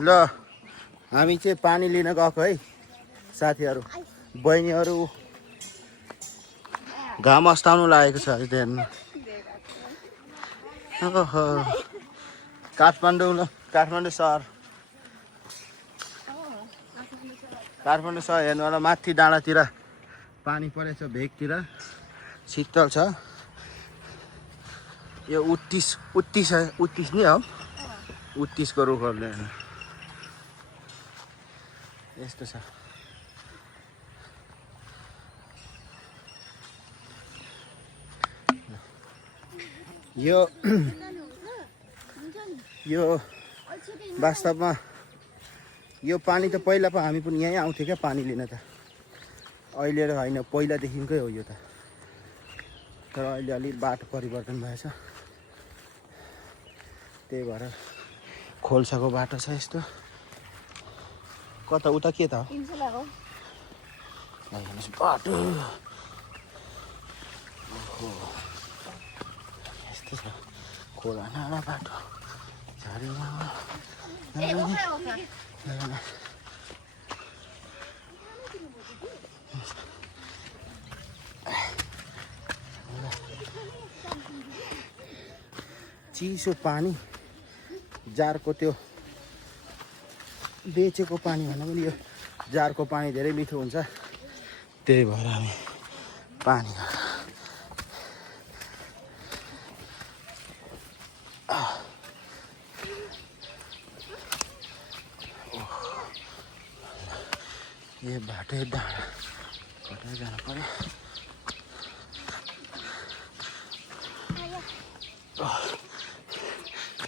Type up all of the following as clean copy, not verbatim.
ल हामी चाहिँ पानी लिन गएको है साथीहरू बहिनीहरू घाम अस्ताउनु लागेको छ है हेर्नु काठमाडौँ सहर हेर्नु होला माथि डाँडातिर पानी परेछ भेगतिर शीतल छ यो उत्तिस नै हो उत्तिसको रुखहरूले यस्तो छ यो वास्तवमा यो पानी त पहिला पो हामी पनि यहीँ आउँथ्यो क्या पानी लिन त अहिले होइन पहिलादेखिकै हो यो त तर अहिले अलिक बाटो परिवर्तन भएछ त्यही भएर खोल्साको बाटो छ यस्तो कता उता के त बाटो यस्तो छ खोला नाला बाटो झाडी चिसो पानी जारको त्यो बेचेको पानी भन्दा पनि यो जारको पानी धेरै मिठो हुन्छ त्यही भएर हामी पानी यो बाटो डाँडा जानु पर्यो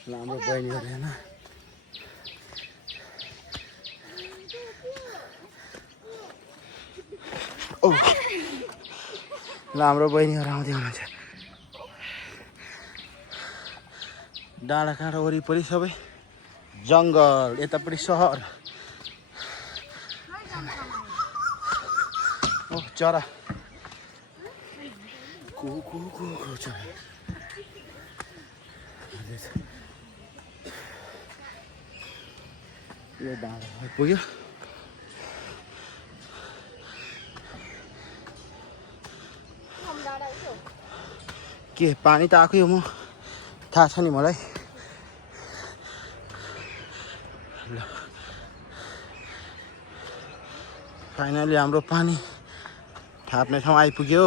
राम्रो बहिनीहरू हेर्न राम्रो बहिनीहरू आउँदै हुनुहुन्छ डाँडा काँडा वरिपरि सबै जङ्गल यतापट्टि सहर चरा को चरा यो डाँडा पुग्यो के पानी त आएको यो म थाहा छ नि मलाई ल फाइनली हाम्रो पानी थाप्ने ठाउँ आइपुग्यो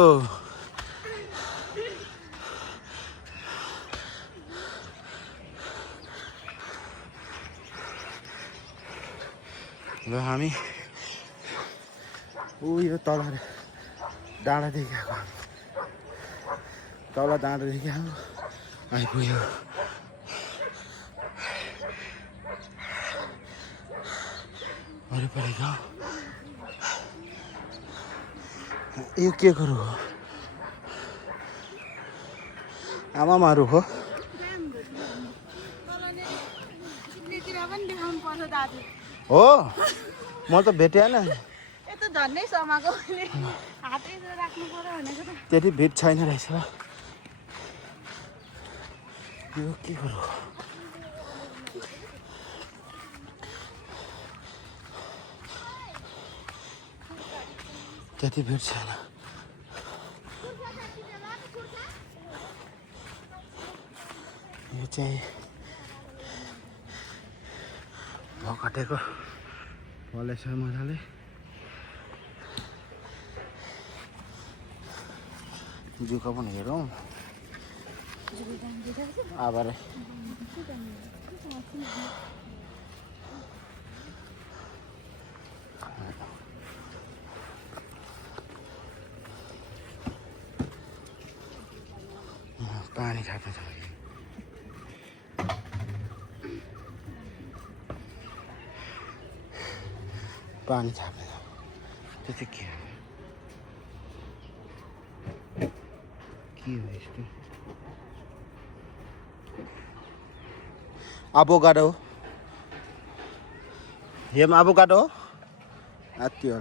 ल हामी यो तल डाँडादेखि आएको तल डाँडादेखि आएको आइपुग्यो वरिपरि गाउँ यो के गरौँ हो आमामाहरू हो हो म त भेटेन त्यति भिड छैन रहेछ यो के गरौँ त्यति भिड छैन यो चाहिँ भकटेको फलेछ मजाले जुका पनि हेरौँ आबारे पानी खाएको छ पानी छाप्ने त्यो चाहिँ के हो यस्तो एभोकाडो यो पनि एभोकाडो हो त्यो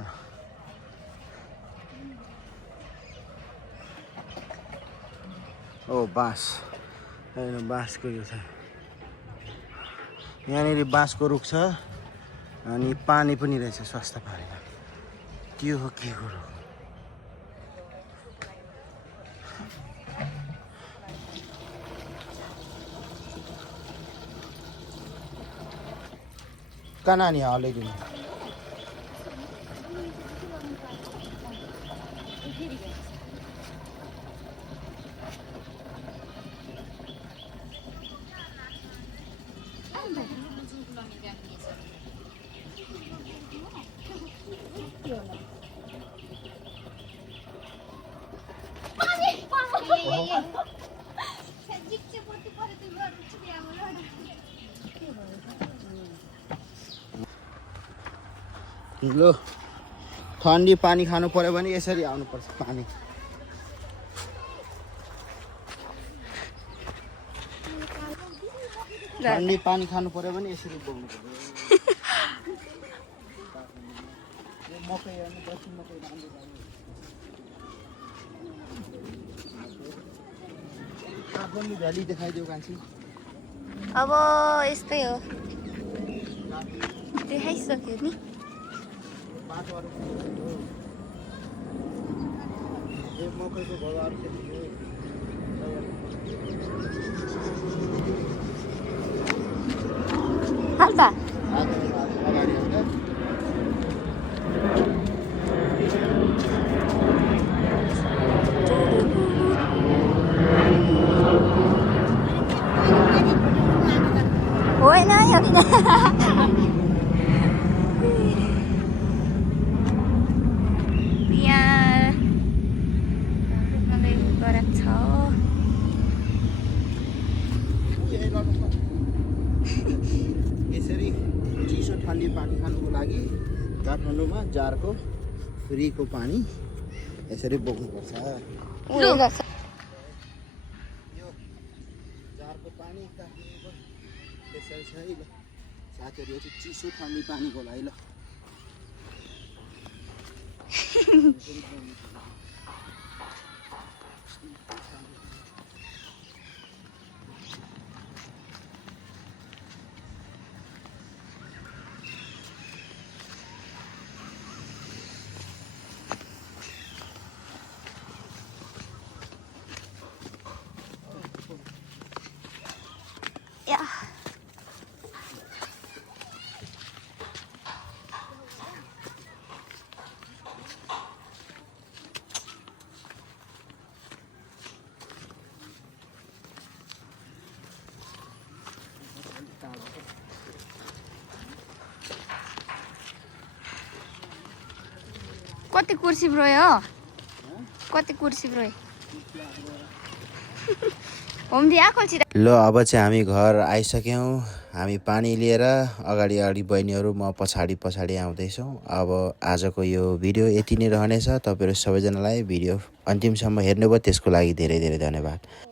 ओ बाँस होइन बाँसको यो छ यहाँनिर बाँसको रुख छ अनि पानी पनि रहेछ स्वास्थ्य पारेर त्यो हो के कुरो कनानी हालेको लो ठन्डी पानी खानु पर्यो भने यसरी आउनुपर्छ पानी ठन्डी पानी खानु पर्यो भने यसरी बोक्नु पर्यो मकै हेर्नु दक्षिण मकै राम्रो काठमाडौँ भ्याली देखाइदेऊ कान्छी अब यस्तै हो देखाइसक्यो नि बाटोहरू मकैको भगाहरू देखियो हाल्दा अगाडि होइन यसरी चिसो ठन्डी पानी खानुको लागि काठमाडौँमा जारको फ्रीको पानी यसरी बोक्नुपर्छ यो जारको पानी काठमाडौँको त्यसरी छ है ल साथीहरू यो चाहिँ चिसो ठन्डी पानीको लागि ल कति कुर्सी रह्यो कति कुर्सी रह्यो ल अब चाहिँ हामी घर आइसक्यौँ हामी पानी लिएर अगाडि अगाडि बहिनीहरू म पछाडि पछाडि आउँदैछौँ अब आजको यो भिडियो यति नै रहनेछ तपाईहरु सबैजनालाई भिडियो अन्तिमसम्म हेर्नुभयो त्यसको लागि धेरै धेरै धन्यवाद